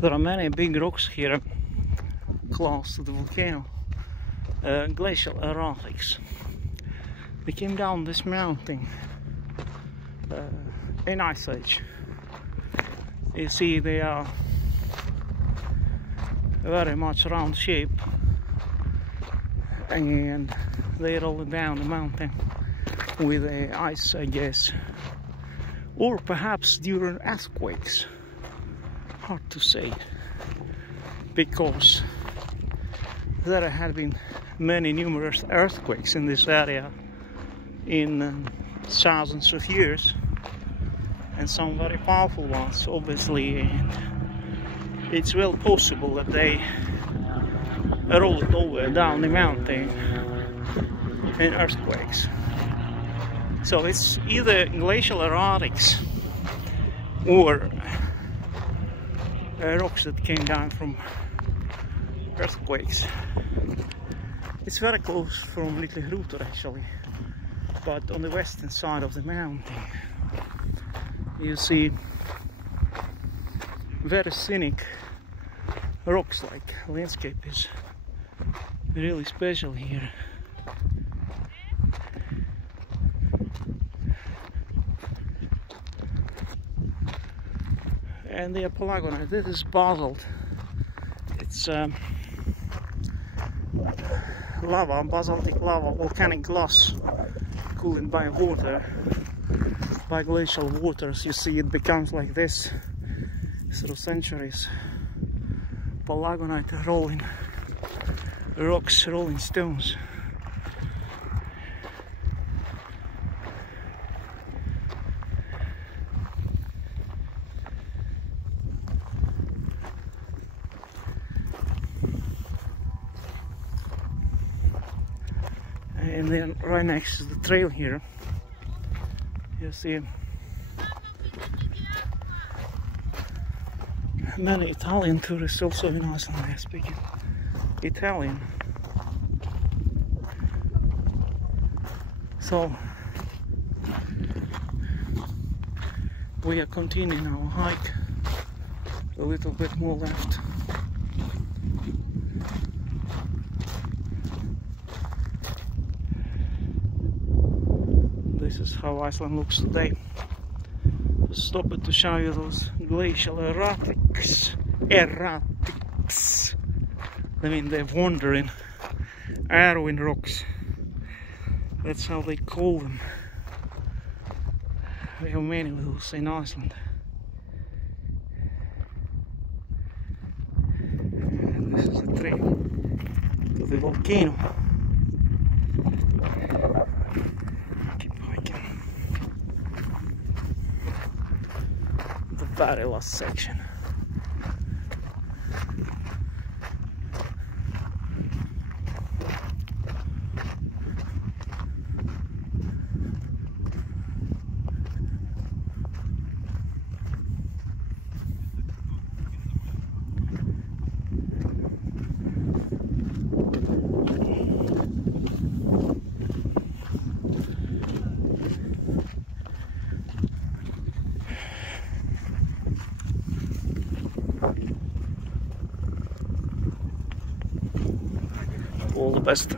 There are many big rocks here close to the volcano, glacial erratics. They came down this mountain in Ice Age. You see they are very much round shape, and they roll down the mountain with the ice, I guess, or perhaps during earthquakes. Hard to say, because there had been many numerous earthquakes in this area in thousands of years, and some very powerful ones, obviously, and it's well possible that they rolled over down the mountain in earthquakes. So it's either glacial erratics or rocks that came down from earthquakes. It's very close from Little Router actually, but on the western side of the mountain you see very scenic rocks. Like landscape is really special here. And the pelagonite, this is basalt. It's lava, basaltic lava, volcanic glass cooled by water, by glacial waters. You see it becomes like this through centuries. Pelagonite, rolling rocks, rolling stones. And then right next to the trail here, you see many Italian tourists also in Iceland. They speak Italian. So we are continuing our hike a little bit more left. This is how Iceland looks today. Just stop it to show you those glacial erratics. I mean, they're wandering, arrowing rocks. That's how they call them. We have many of those in Iceland. And this is a trail to the volcano. The very last section. All the best.